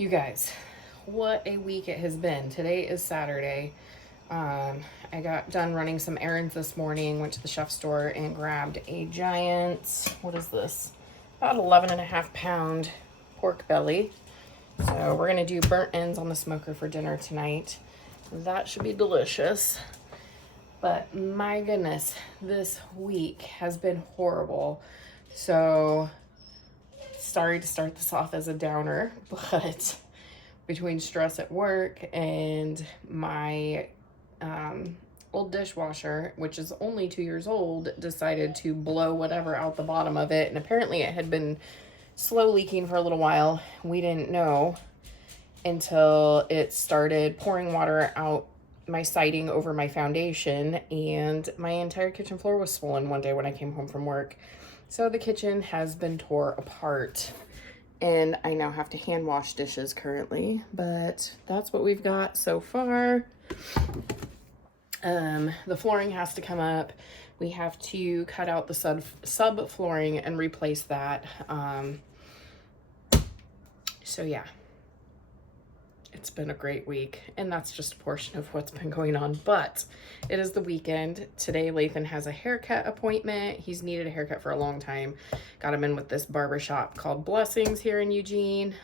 You guys, what a week it has been. Today is Saturday. I got done running some errands this morning, went to the chef store and grabbed a giant, what is this? About 11.5 pound pork belly. So we're gonna do burnt ends on the smoker for dinner tonight. That should be delicious. But my goodness, this week has been horrible. So sorry to start this off as a downer, but between stress at work and my old dishwasher, which is only 2 years old, decided to blow whatever out the bottom of it. And apparently it had been slow leaking for a little while. We didn't know until it started pouring water out my siding over my foundation, and my entire kitchen floor was swollen one day when I came home from work. So the kitchen has been tore apart, and I now have to hand wash dishes currently, but that's what we've got so far. The flooring has to come up. We have to cut out the sub flooring and replace that. So yeah, it's been a great week, and that's just a portion of what's been going on, but it is the weekend. Today, Lathan has a haircut appointment. He's needed a haircut for a long time. Got him in with this barbershop called Blessings here in Eugene.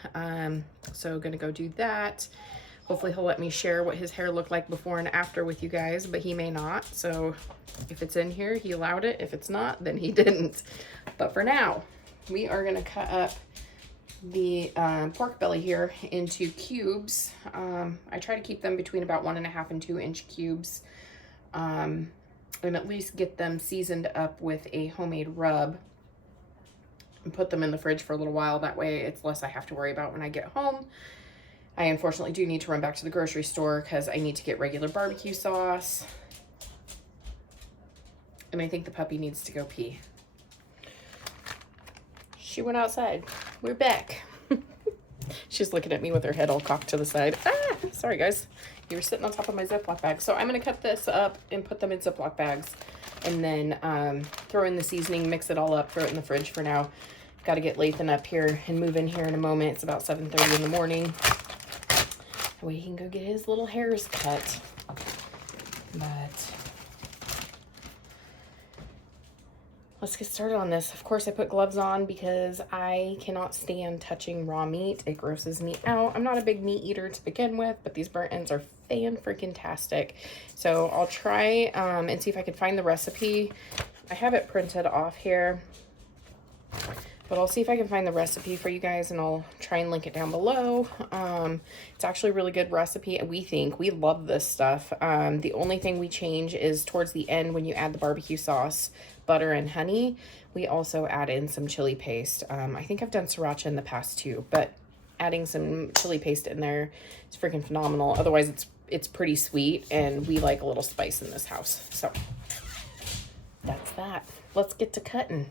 So gonna go do that. Hopefully he'll let me share what his hair looked like before and after with you guys, but he may not. So if it's in here, he allowed it. If it's not, then he didn't. But for now, we are gonna cut up the pork belly here into cubes. I try to keep them between about 1.5 and 2 inch cubes, and at least get them seasoned up with a homemade rub and put them in the fridge for a little while. That way it's less I have to worry about when I get home. I unfortunately do need to run back to the grocery store because I need to get regular barbecue sauce, and I think the puppy needs to go pee. She went outside. We're back. She's looking at me with her head all cocked to the side. Ah, sorry guys. You were sitting on top of my Ziploc bag. So I'm going to cut this up and put them in Ziploc bags, and then throw in the seasoning, mix it all up, throw it in the fridge for now. Got to get Lathan up here and move in here in a moment. It's about 7:30 in the morning. That way he can go get his little hairs cut. But let's get started on this. Of course, I put gloves on because I cannot stand touching raw meat. It grosses me out. I'm not a big meat eater to begin with, but these burnt ends are fan-freaking-tastic. So I'll try and see if I can find the recipe. I have it printed off here, but I'll see if I can find the recipe for you guys, and I'll try and link it down below. It's actually a really good recipe. We love this stuff. The only thing we change is towards the end when you add the barbecue sauce, butter, and honey. We also add in some chili paste. I think I've done sriracha in the past too, but adding some chili paste in there is freaking phenomenal. Otherwise, it's pretty sweet, and we like a little spice in this house. So that's that. Let's get to cutting.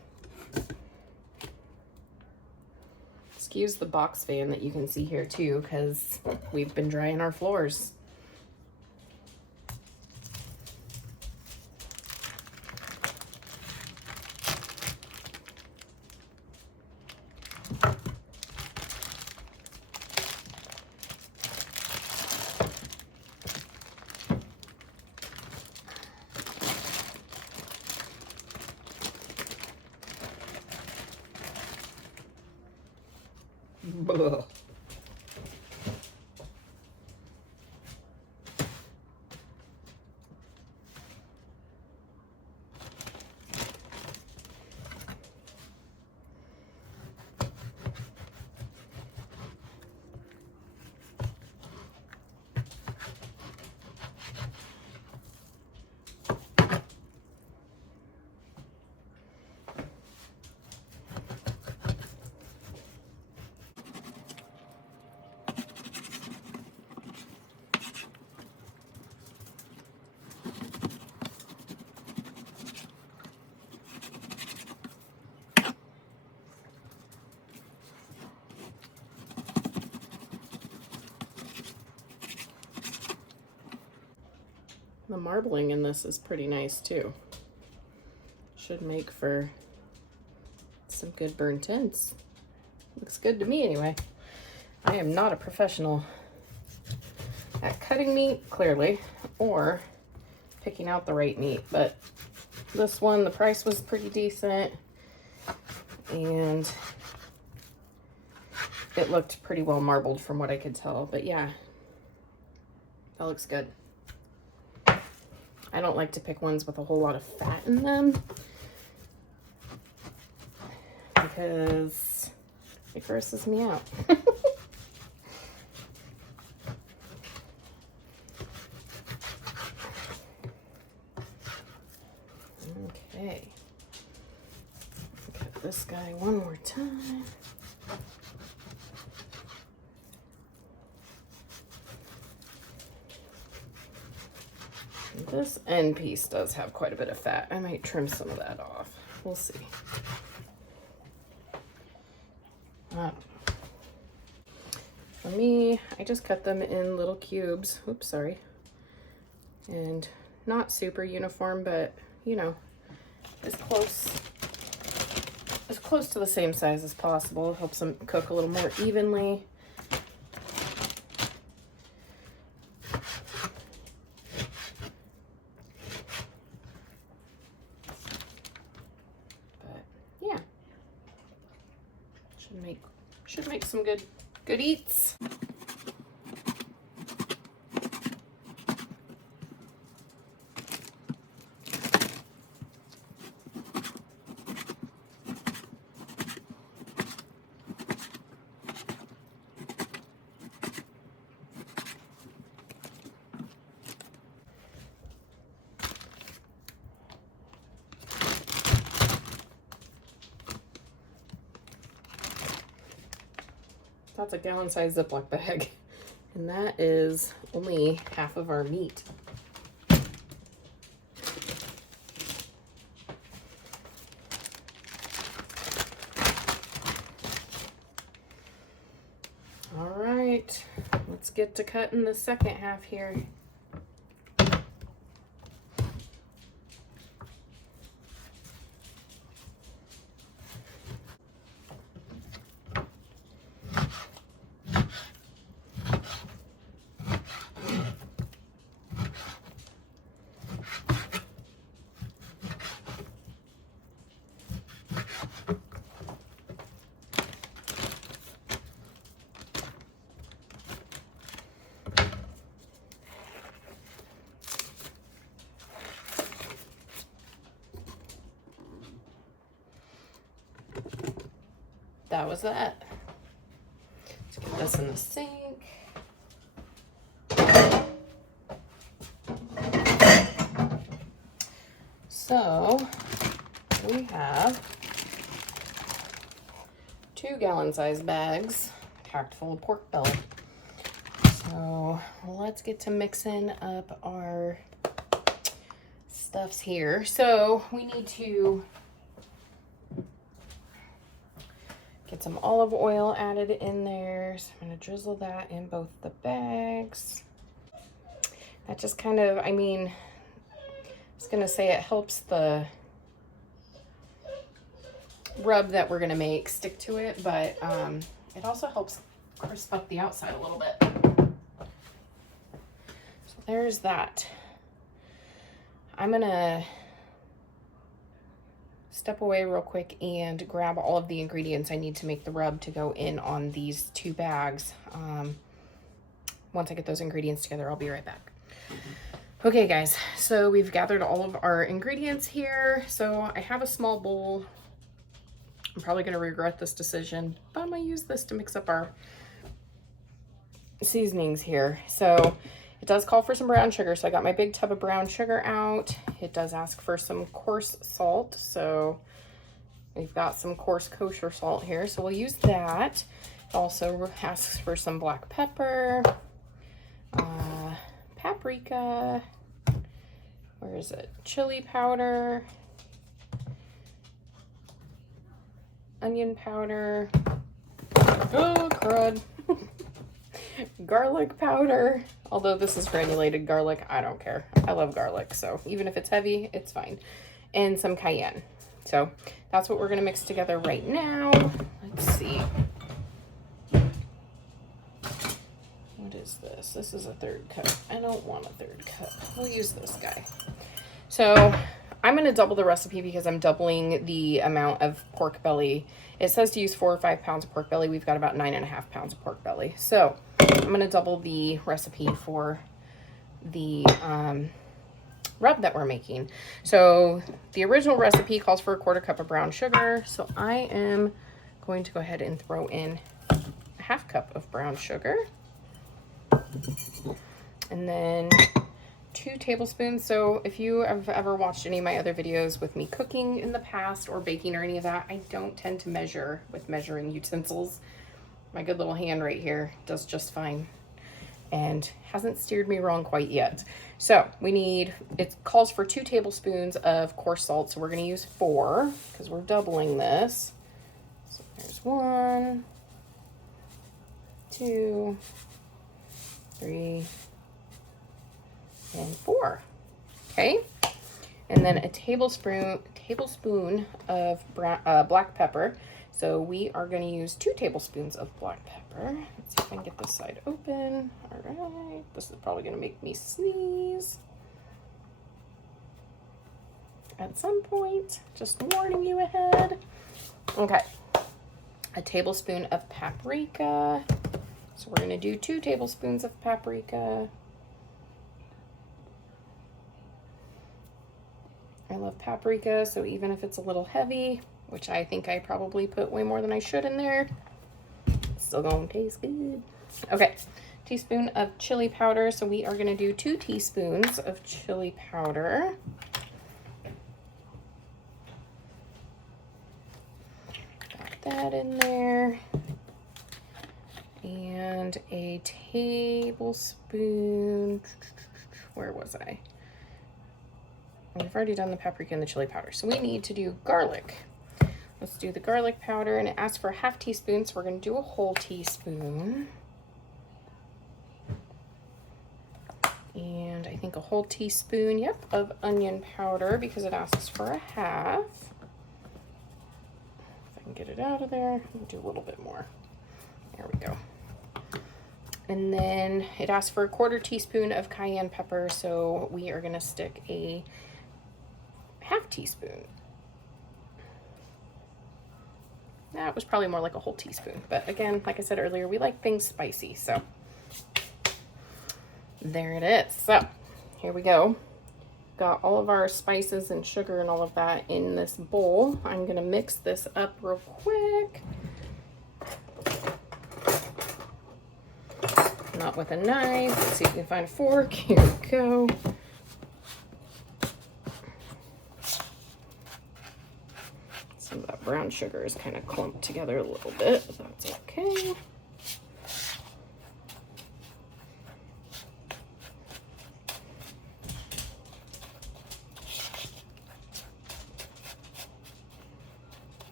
Excuse the box fan that you can see here too, because we've been drying our floors. Ugh. The marbling in this is pretty nice too. Should make for some good burnt ends. Looks good to me anyway. I am not a professional at cutting meat, clearly, or picking out the right meat, but this one, the price was pretty decent, and it looked pretty well marbled from what I could tell. But yeah, that looks good. I don't like to pick ones with a whole lot of fat in them because it grosses me out. Okay, cut this guy one more time. This end piece does have quite a bit of fat. I might trim some of that off. We'll see. For me, I just cut them in little cubes. Oops, sorry. And not super uniform, but you know, as close to the same size as possible. It helps them cook a little more evenly. But yeah, should make some good eats. That's a gallon-sized Ziploc bag, and that is only half of our meat. All right, let's get to cutting the second half here. That was that. Let's get this in the sink. So we have 2 gallon-sized bags packed full of pork belly. So let's get to mixing up our stuffs here. So we need to get some olive oil added in there. So I'm gonna drizzle that in both the bags. That just kind of, I mean, I was gonna say it helps the rub that we're gonna make stick to it, but it also helps crisp up the outside a little bit. So there's that. I'm gonna step away real quick and grab all of the ingredients I need to make the rub to go in on these 2 bags. Once I get those ingredients together, I'll be right back. Okay guys, so we've gathered all of our ingredients here. So I have a small bowl. I'm probably gonna regret this decision, but I'm gonna use this to mix up our seasonings here. So it does call for some brown sugar. So I got my big tub of brown sugar out. It does ask for some coarse salt. So we've got some coarse kosher salt here. So we'll use that. It also asks for some black pepper, paprika, where is it? Chili powder, onion powder, oh crud, garlic powder. Although this is granulated garlic, I don't care. I love garlic, so even if it's heavy, it's fine. And some cayenne. So that's what we're gonna mix together right now. Let's see. is this? This is a 1/3 cup. I don't want a 1/3 cup. We'll use this guy. So I'm going to double the recipe because I'm doubling the amount of pork belly. It says to use 4 or 5 pounds of pork belly. We've got about 9.5 pounds of pork belly. So I'm going to double the recipe for the rub that we're making. So the original recipe calls for a 1/4 cup of brown sugar. So I am going to go ahead and throw in a 1/2 cup of brown sugar. And then 2 tablespoons. So if you have ever watched any of my other videos with me cooking in the past or baking or any of that, I don't tend to measure with measuring utensils. My good little hand right here does just fine and hasn't steered me wrong quite yet. So we need, it calls for 2 tablespoons of coarse salt. So we're going to use 4 because we're doubling this. So there's 1, 2, 3, and 4. Okay, and then a tablespoon of black pepper. So we are going to use 2 tablespoons of black pepper. Let's see if I can get this side open. All right, this is probably going to make me sneeze at some point. Just warning you ahead. Okay, a tablespoon of paprika. So we're going to do 2 tablespoons of paprika. I love paprika, so even if it's a little heavy, which I think I probably put way more than I should in there, it's still gonna taste good. Okay, teaspoon of chili powder. So we are gonna do 2 teaspoons of chili powder. Got that in there. And a tablespoon, where was I? We've already done the paprika and the chili powder. So we need to do garlic. Let's do the garlic powder, and it asks for a 1/2 teaspoon. So we're going to do a whole teaspoon. And I think a whole teaspoon, yep, of onion powder because it asks for a 1/2. If I can get it out of there, I'll do a little bit more. There we go. And then it asks for a 1/4 teaspoon of cayenne pepper. So we are going to stick a 1/2 teaspoon. That was probably more like a whole teaspoon. But again, like I said earlier, we like things spicy. So there it is. So here we go. Got all of our spices and sugar and all of that in this bowl. I'm going to mix this up real quick. Not with a knife. Let's see if we can find a fork. Here we go. Some of that brown sugar is kind of clumped together a little bit, but that's okay.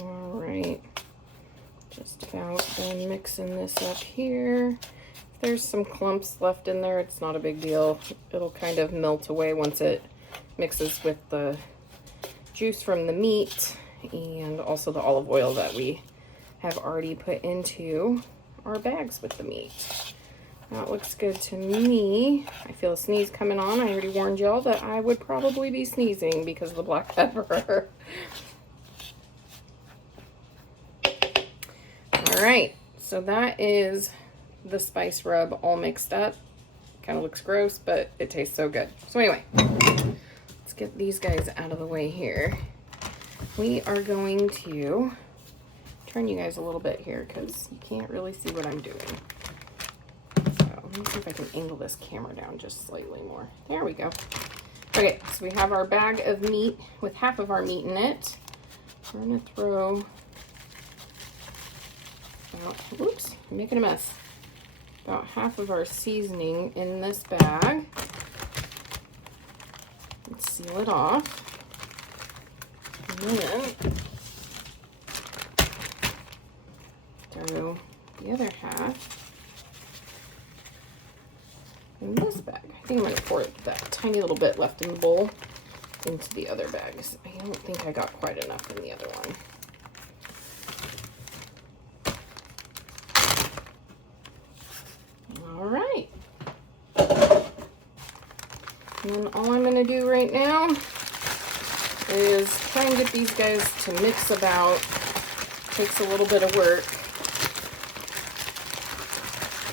All right. Just about done mixing this up here. If there's some clumps left in there, it's not a big deal. It'll kind of melt away once it mixes with the juice from the meat and also the olive oil that we have already put into our bags with the meat. That looks good to me. I feel a sneeze coming on. I already warned y'all that I would probably be sneezing because of the black pepper. All right, so that is the spice rub all mixed up. Kind of looks gross, but it tastes so good. So anyway, let's get these guys out of the way here. We are going to turn you guys a little bit here because you can't really see what I'm doing. So let me see if I can angle this camera down just slightly more. There we go. Okay, so we have our bag of meat with 1/2 of our meat in it. We're gonna throw about, whoops, I'm making a mess. About 1/2 of our seasoning in this bag. Let's seal it off. And then throw the other 1/2 in this bag. I think I'm going to pour that tiny little bit left in the bowl into the other bags. I don't think I got quite enough in the other one. And then all I'm going to do right now is try and get these guys to mix about. Takes a little bit of work.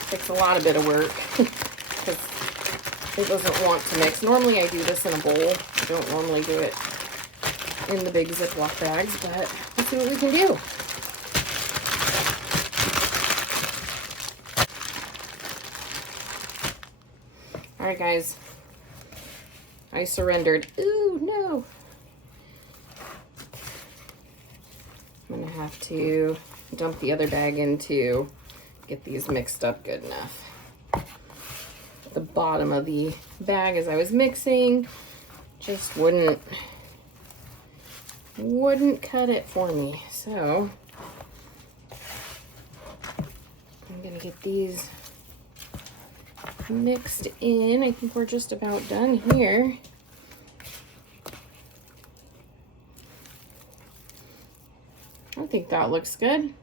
Takes a lot of bit of work because it doesn't want to mix. Normally I do this in a bowl. I don't normally do it in the big Ziploc bags, but let's see what we can do. All right, guys. I surrendered. Ooh, no. I'm gonna have to dump the other bag in to get these mixed up good enough. The bottom of the bag as I was mixing just wouldn't cut it for me. So I'm gonna get these mixed in. I think we're just about done here. I think that looks good.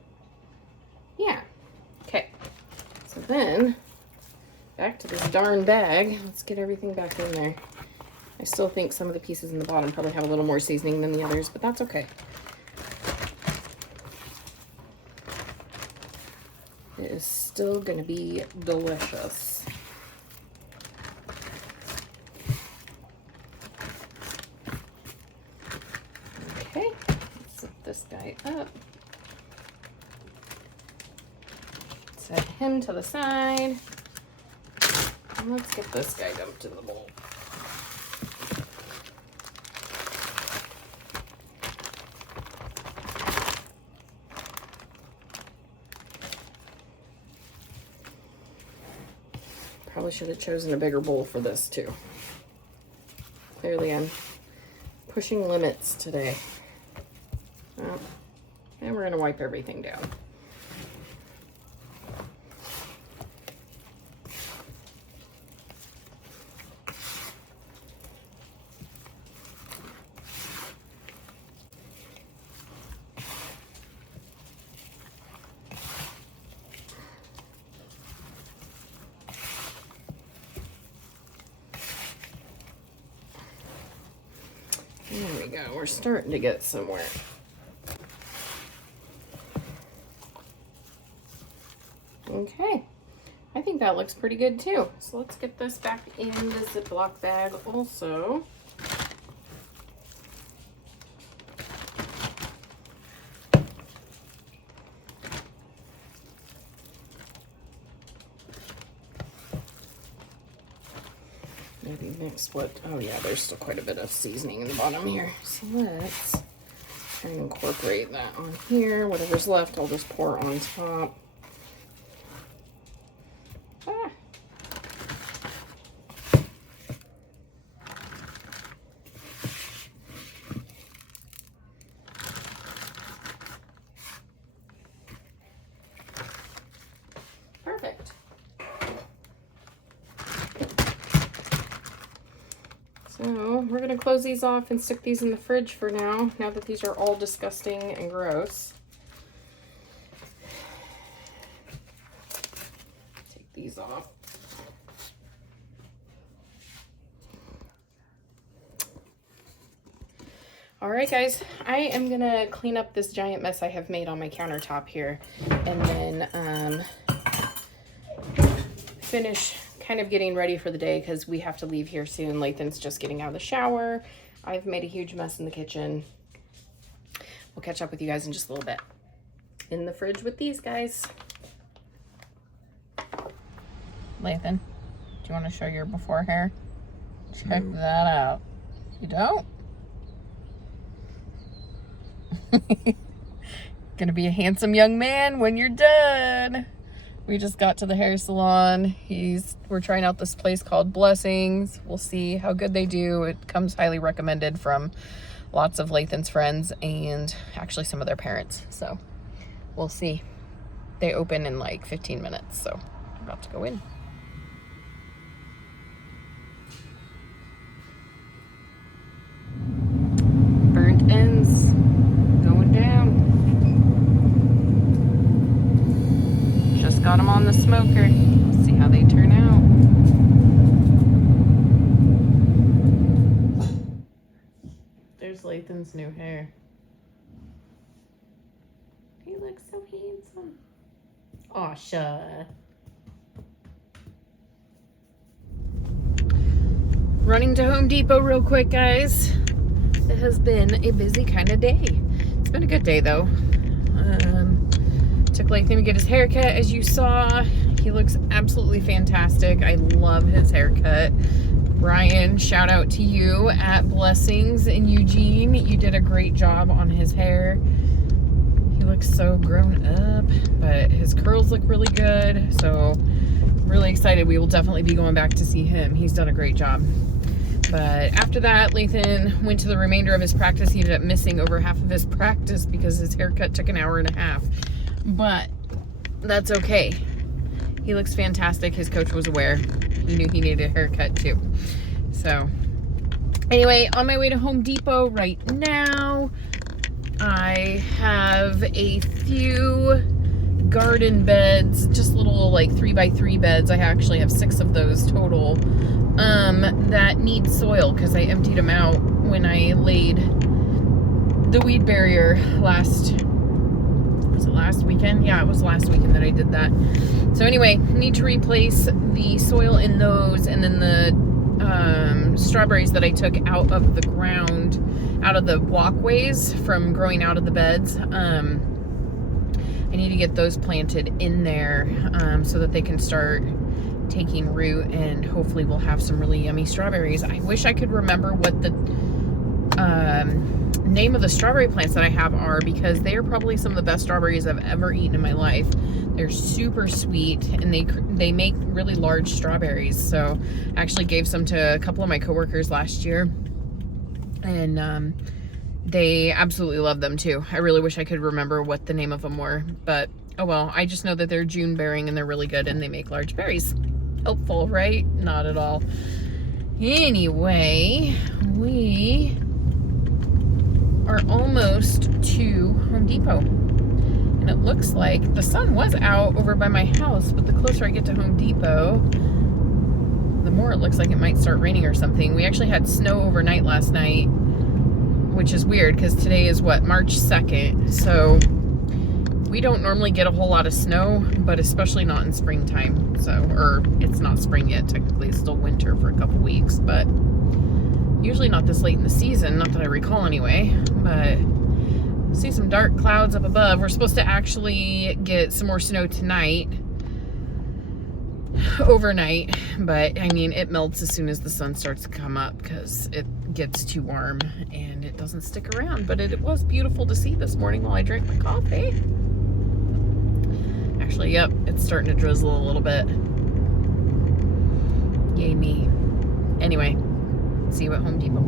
Yeah. Okay. So then, back to this darn bag. Let's get everything back in there. I still think some of the pieces in the bottom probably have a little more seasoning than the others, but that's okay. It is still gonna be delicious. Okay, let's set this guy up. Set him to the side. And let's get this guy dumped in the bowl. Probably should have chosen a bigger bowl for this too. Clearly I'm pushing limits today. Oh, and we're gonna wipe everything down. There we go, we're starting to get somewhere. Okay, I think that looks pretty good too. So let's get this back in the Ziploc bag also. Maybe mix what, oh yeah, there's still quite a bit of seasoning in the bottom here. So let's try and incorporate that on here. Whatever's left, I'll just pour on top. Ah. Perfect. So we're gonna close these off and stick these in the fridge for now that these are all disgusting and gross. Take these off. All right, guys, I am gonna clean up this giant mess I have made on my countertop here, and then finish kind of getting ready for the day because we have to leave here soon. Lathan's just getting out of the shower. I've made a huge mess in the kitchen. We'll catch up with you guys in just a little bit. In the fridge with these guys. Lathan, do you want to show your before hair? Check that out. You don't? Gonna be a handsome young man when you're done. We just got to the hair salon. We're trying out this place called Blessings. We'll see how good they do. It comes highly recommended from lots of Lathan's friends and actually some of their parents. So we'll see. They open in like 15 minutes, so I'm about to go in. Burnt ends going down. Just got them on the smoker. See how they turn out. Lathan's new hair. He looks so handsome. Aw, shuh. Running to Home Depot real quick, guys. It has been a busy kind of day. It's been a good day, though. Took Lathan to get his haircut, as you saw. He looks absolutely fantastic. I love his haircut. Brian, shout out to you at Blessings in Eugene. You did a great job on his hair. He looks so grown up, but his curls look really good. So really excited. We will definitely be going back to see him. He's done a great job. But after that, Lathan went to the remainder of his practice. He ended up missing over half of his practice because his haircut took an hour and a half. But that's okay. He looks fantastic. His coach was aware. He knew he needed a haircut too. So anyway, on my way to Home Depot right now. I have a few garden beds, just little like 3x3 beds. I actually have 6 of those total, that need soil because I emptied them out when I laid the weed barrier was it last weekend? Yeah, it was last weekend that I did that. So anyway, need to replace the soil in those, and then the strawberries that I took out of the ground, out of the walkways from growing out of the beds. I need to get those planted in there so that they can start taking root, and hopefully we'll have some really yummy strawberries. I wish I could remember what the name of the strawberry plants that I have are, because they are probably some of the best strawberries I've ever eaten in my life. They're super sweet, and they make really large strawberries. So I actually gave some to a couple of my coworkers last year, and they absolutely love them too. I really wish I could remember what the name of them were, but oh well. I just know that they're June bearing and they're really good and they make large berries. Helpful, right? Not at all. Anyway, we are almost to Home Depot. And it looks like the sun was out over by my house, but the closer I get to Home Depot, the more it looks like it might start raining or something. We actually had snow overnight last night, which is weird because today is what, March 2nd. So we don't normally get a whole lot of snow, but especially not in springtime. So, or it's not spring yet, technically it's still winter for a couple weeks, but usually not this late in the season, not that I recall anyway. But see some dark clouds up above. We're supposed to actually get some more snow tonight, overnight, but I mean it melts as soon as the sun starts to come up because it gets too warm and it doesn't stick around. But it was beautiful to see this morning while I drank my coffee. Actually, yep, it's starting to drizzle a little bit. Yay me. Anyway, see you at Home Depot.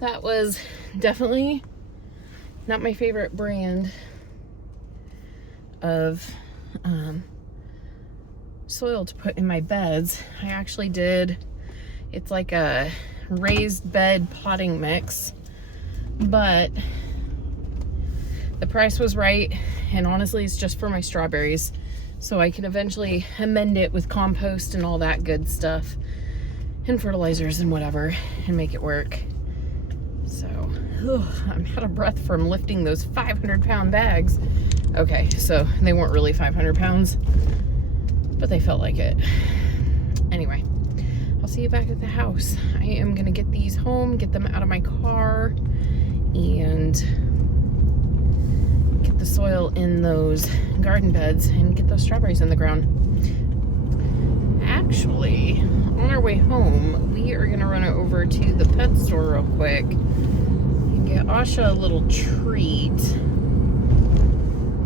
That was definitely not my favorite brand of soil to put in my beds. I actually did, it's like a raised bed potting mix, but the price was right, and honestly it's just for my strawberries, so I can eventually amend it with compost and all that good stuff and fertilizers and whatever and make it work. So I'm out of breath from lifting those 500-pound bags. Okay, so they weren't really 500 pounds, but they felt like it. Anyway, I'll see you back at the house. I am gonna get these home, get them out of my car, and the soil in those garden beds and get those strawberries in the ground. Actually, on our way home, we are gonna run over to the pet store real quick and get Asha a little treat.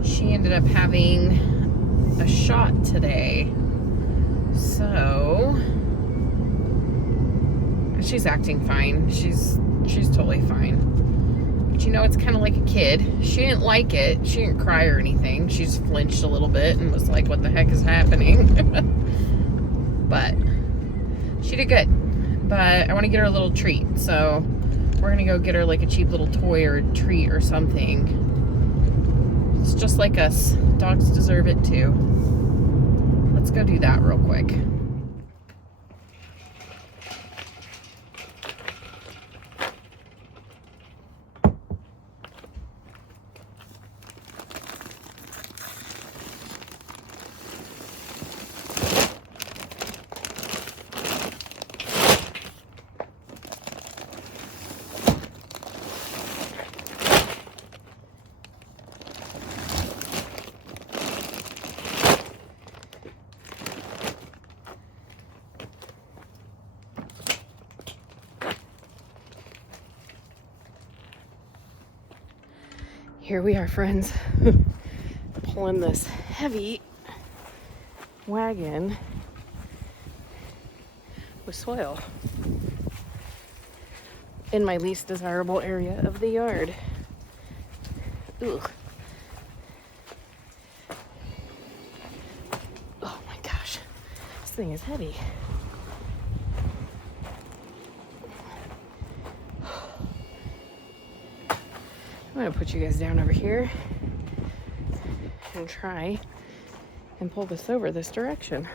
She ended up having a shot today, so she's acting fine. She's totally fine. But you know, it's kind of like a kid. She didn't like it. She didn't cry or anything. She just flinched a little bit and was like, what the heck is happening? But she did good. But I want to get her a little treat, so we're gonna go get her like a cheap little toy or a treat or something. It's just like us. Dogs deserve it too. Let's go do that real quick. Here we are, friends, pulling this heavy wagon with soil in my least desirable area of the yard. Ugh. Oh my gosh, this thing is heavy. I'm gonna put you guys down over here and try and pull this over this direction.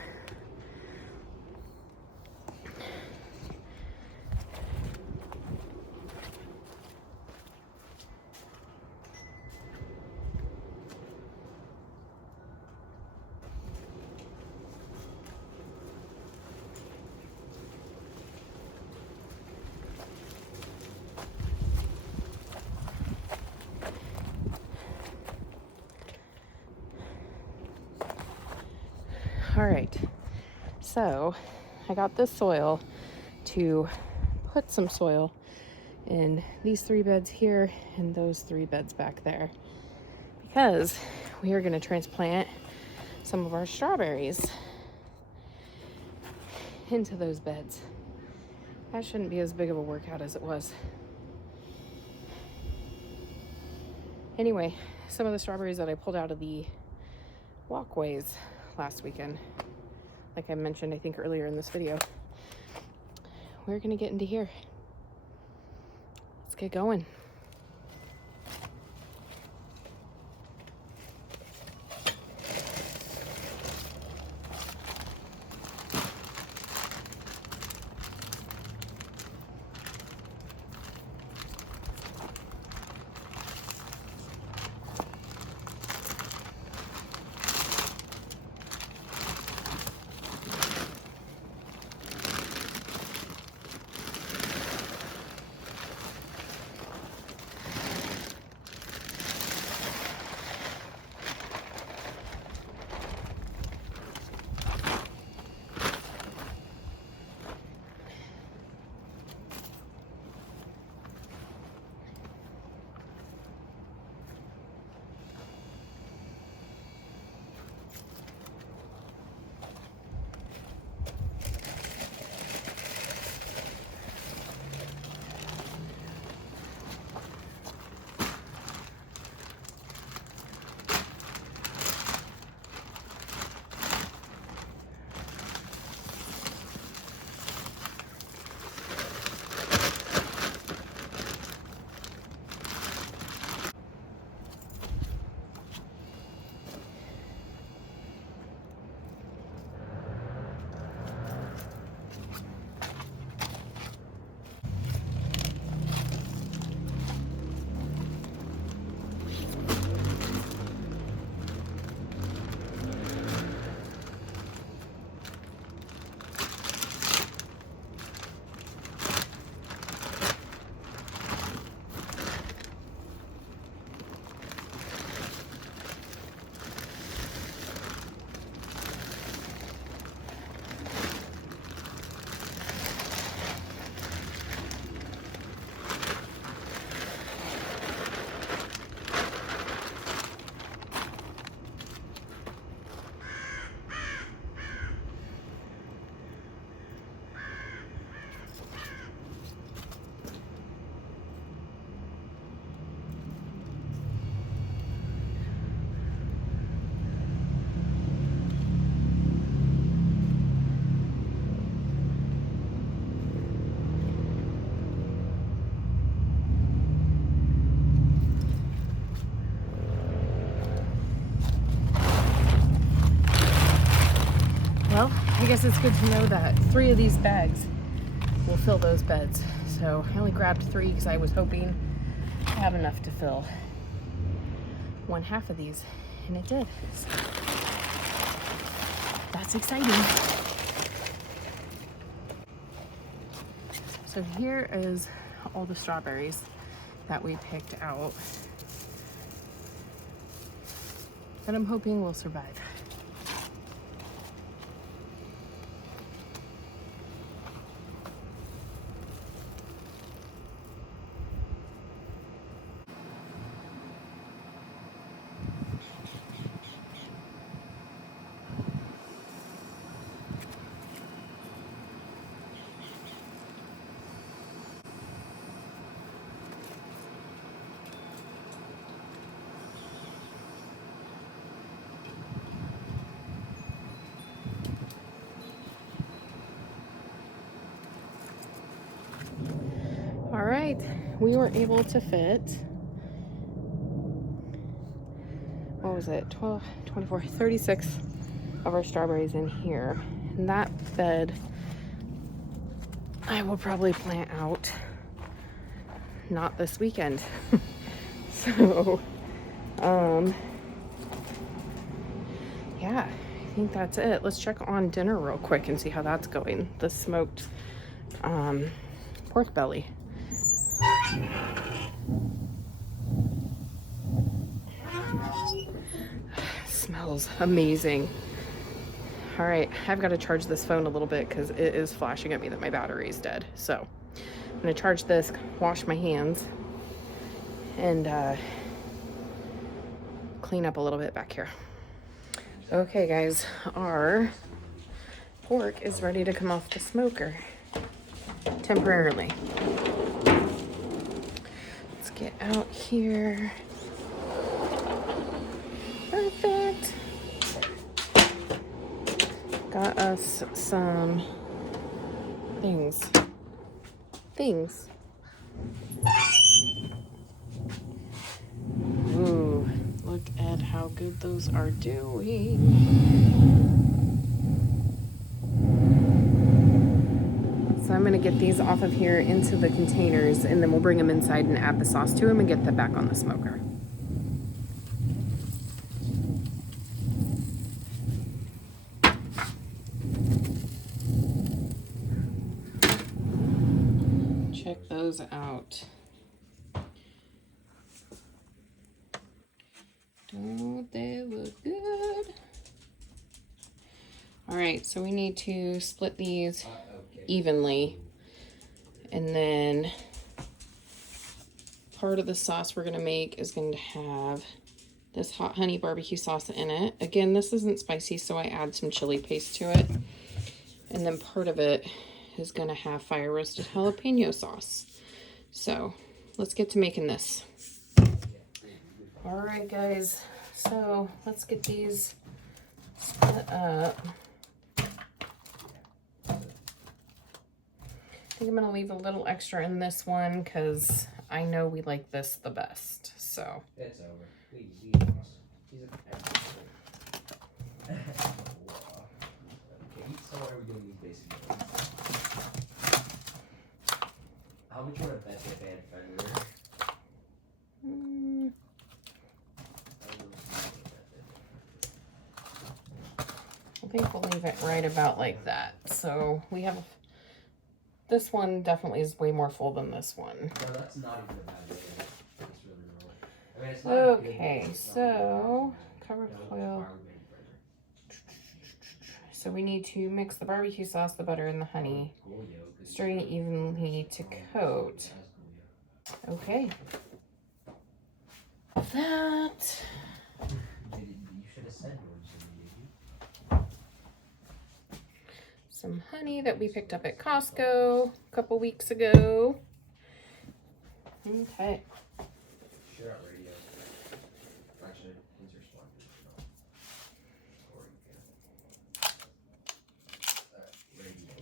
All right, so I got this soil to put some soil in these 3 beds here and those 3 beds back there, because we are going to transplant some of our strawberries into those beds. That shouldn't be as big of a workout as it was. Anyway, some of the strawberries that I pulled out of the walkways last weekend, like I mentioned I think earlier in this video, we're gonna get into here. Let's get going. guess it's good to know that 3 of these bags will fill those beds. So I only grabbed 3 because I was hoping to have enough to fill 1/2 of these, and it did. So that's exciting. So here is all the strawberries that we picked out that I'm hoping will survive. All right, we were able to fit, what was it, 12, 24, 36 of our strawberries in here. And that bed I will probably plant out, not this weekend. So, yeah, I think that's it. Let's check on dinner real quick and see how that's going. The smoked pork belly. Smells amazing. All right, I've got to charge this phone a little bit because it is flashing at me that my battery is dead. So I'm gonna charge this, wash my hands, and clean up a little bit back here. Okay guys, our pork is ready to come off the smoker temporarily. Let's get out here. Perfect. Got us some things. Ooh, look at how good those are doing. So I'm gonna get these off of here into the containers, and then we'll bring them inside and add the sauce to them and get them back on the smoker. Check those out. Don't they look good? All right, so we need to split these evenly, and then part of the sauce we're gonna make is going to have this hot honey barbecue sauce in it. Again, this isn't spicy, so I add some chili paste to it. And then part of it is gonna have fire roasted jalapeno sauce. So let's get to making this. All right guys, so let's get these split up. I think I'm gonna leave a little extra in this one because I know we like this the best. So it's over. So are we doing these basic ones? How much you want to bet that bad Fender? I think we'll leave it right about like that. So we have, this one definitely is way more full than this one. No, that's not even a bad way. It's really normal. I mean, it's not Okay, so cover foil. So we need to mix the barbecue sauce, the butter, and the honey, stirring evenly to coat. Okay. That. You should have said Some honey that we picked up at Costco a couple weeks ago. Okay. Share out radio. Actually, these are smart. Or you can. Radio is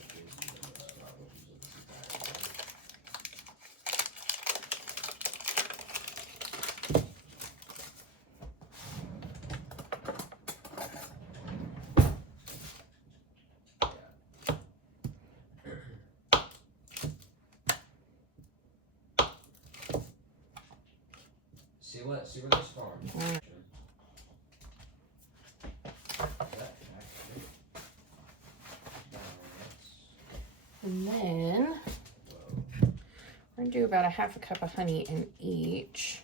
where they spawn. Mm. And then we're gonna do about a half a cup of honey in each.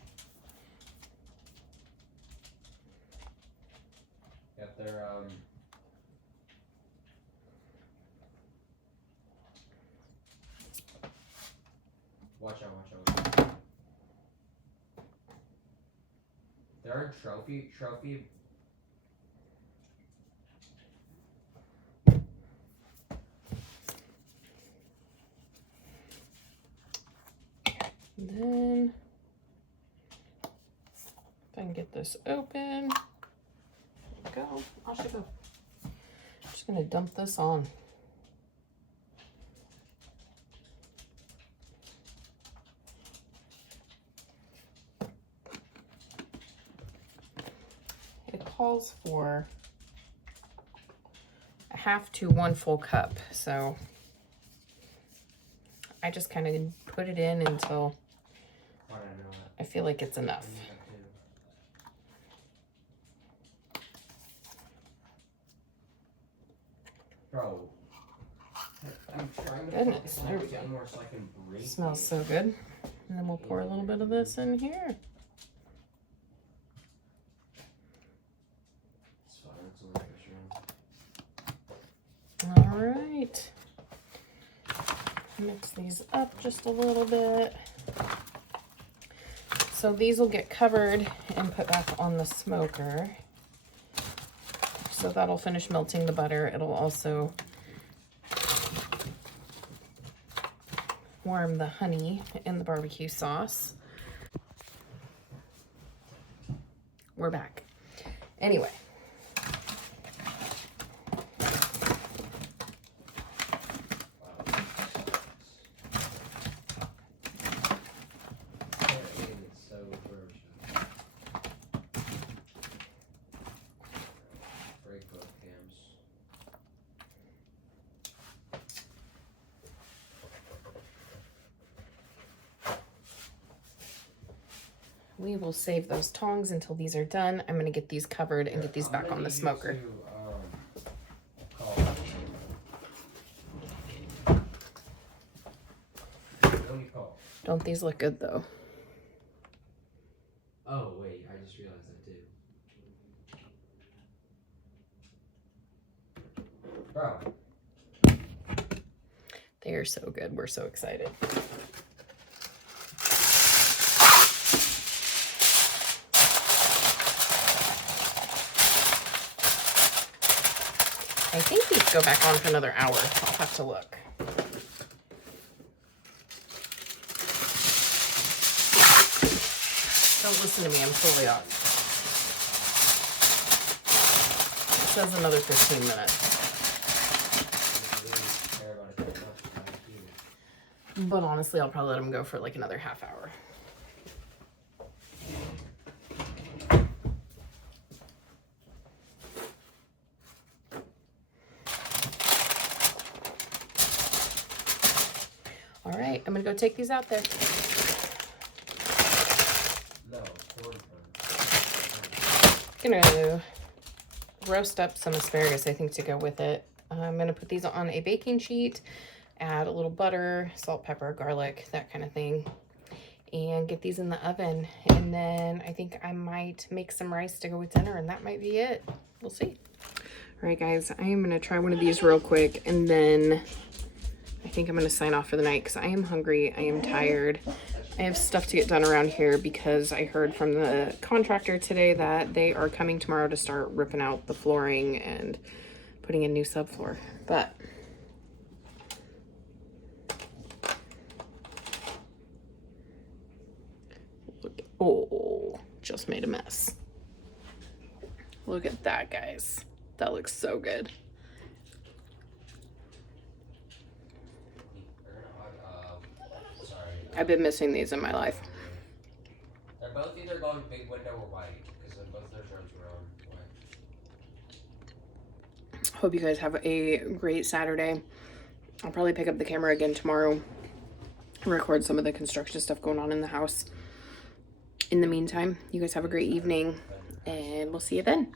Got their watch out. They're in trophy. And then if I can get this open, there we go. Off you go. Just gonna dump this on. It calls for a half to 1 full cup, so I just kind of put it in until I feel like it's enough. Bro, I'm trying to Goodness, focus on there we everything go. more so I can breathe. Smells so good. And then we'll pour a little bit of this in here. It's fine, it's only fish around. All right. Mix these up just a little bit. So these will get covered and put back on the smoker. So that'll finish melting the butter. It'll also warm the honey in the barbecue sauce. We're back. Anyway. We will save those tongs until these are done. I'm going to get these covered and get these back on the smoker. Don't these look good though? Oh wait, I just realized that too. Bro. They are so good. We're so excited. I think these go back on for another hour. I'll have to look. Don't listen to me, I'm totally off. It says another 15 minutes. But honestly, I'll probably let them go for like another half hour. All right, I'm gonna go take these out there. Gonna roast up some asparagus, I think, to go with it. I'm gonna put these on a baking sheet, add a little butter, salt, pepper, garlic, that kind of thing, and get these in the oven. And then I think I might make some rice to go with dinner, and that might be it. We'll see. All right, guys, I am gonna try one of these real quick, and then I think I'm gonna sign off for the night because I am hungry, I am tired. I have stuff to get done around here because I heard from the contractor today that they are coming tomorrow to start ripping out the flooring and putting in new subfloor. But look, oh, just made a mess. Look at that, guys. That looks so good. I've been missing these in my life. They're both either going big window or white, because both their shirts were on white. Hope you guys have a great Saturday. I'll probably pick up the camera again tomorrow and record some of the construction stuff going on in the house. in the meantime, you guys have a great evening, and we'll see you then.